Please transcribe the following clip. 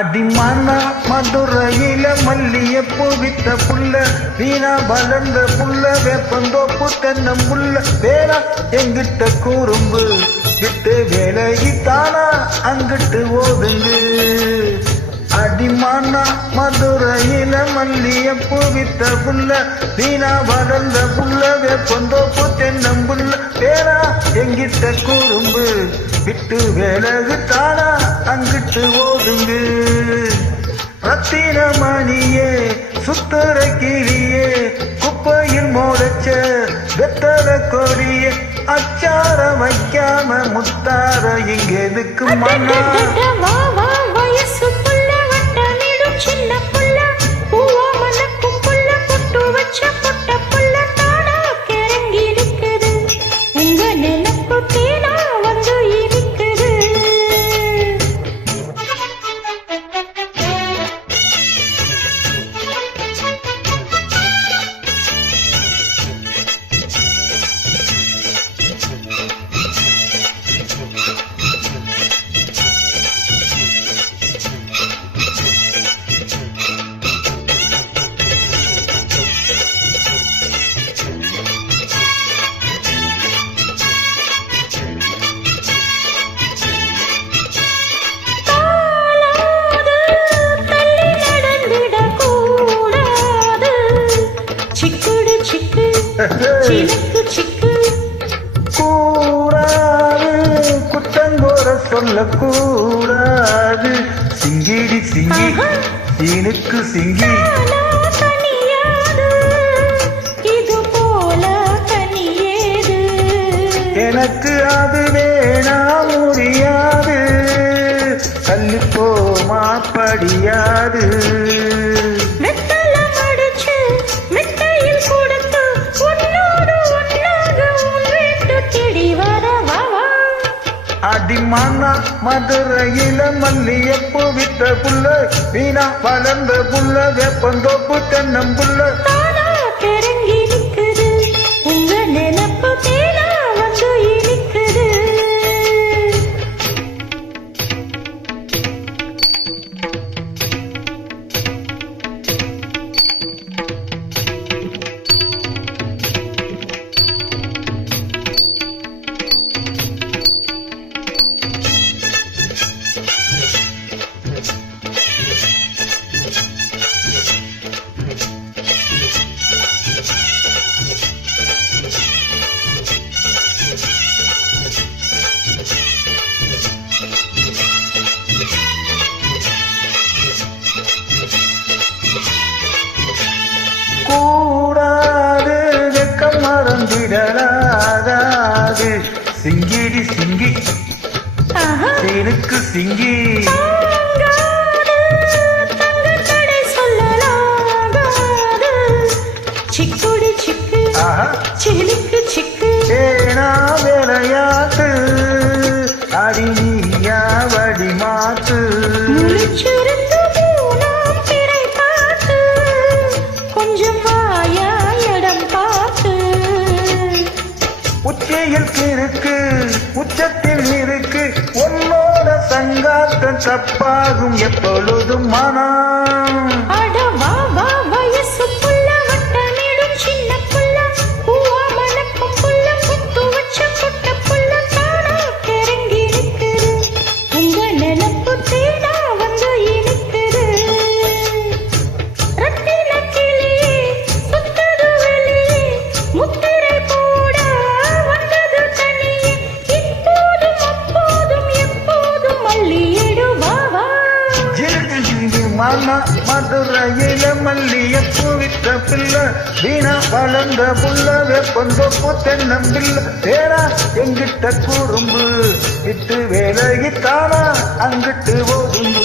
அடிமானா மதுரையில மல்லியப்பூ வித்த புள்ள வீணா வளர்ந்த புள்ள வேப்பந்தோப்பு தென்னம் புள்ள வேணா எங்கிட்ட கூறும்பு விட்டு வேலையித்தானா அங்கிட்டு ஓதுங்கு அடிமானா மதுரையில மல்லியப்பூ வித்த புள்ள வீணா வளர்ந்த புள்ள வேப்பந்தோப்பு தென்னம் புள்ள வேணா எங்கிட்ட கூறும்பு விட்டு வேலையித்தானா அங்கிட்டு ஓதுங்கு ரத்தினமணியே சுத்தர கிளியே குப்பையில் மோதச்ச வெத்தர கொடியே அச்சார வைக்காம முத்தார இங்க எதுக்கு மண்ணா சிக்கு சிக்கு கூடாது குத்தங்கோர சொல்லக்கூடாது சிங்கிடி சிங்கி சீனுக்கு சிங்கி இது போல கனியேது எனக்கு அது வேணா முடியாது தள்ளிப்போமா படியாது அடிமானா மதுரையில மல்லியப்பூ வித்த புள்ள வீணா வளர்ந்த புள்ள வேப்பந்தோப்பு தென்னம் புள்ள கரங்கி நிக்குது உங்க நினைப்பு தேனா வந்து இனிக்குது கூடாது வெக்கம் மறந்திடலாகாது சிங்கிடி சிங்கி சீனுக்கு சிங்கி சிக்குடி சிக்கு சிலுக்கு சிக்கு ஏனா விளையாட்டு அடினியா வடி மாத்து உச்சியில் இருக்கு உச்சத்தில் இருக்கு உன்னோட சங்காத்தம் தப்பாகும் எப்பொழுதும் மனம் வயசு புள்ள வட்டமிடும் சின்ன புள்ள பூவா மணக்கும் புள்ள புத்து வச்ச குட்ட புள்ள தானா கரங்கி நிக்குது உங்க நினைப்பு தேனா வந்து இனிக்குது ரத்தின கிளியே சுத்தது வெளியே முத்திரை போட வந்தது தனியே இப்போதும் அப்போதும் எப்போதும் மல்லியிடுவாவா மாமா மதுரையில மல்லியப்பூ வித்த பிள்ள வீணா வளர்ந்த புள்ள வேப்பந்தோப்பு தென்னம் பிள்ள வேணா எங்கிட்ட கூறும்பு விட்டு வேலையித்தானா அங்கிட்டு ஓதும்பு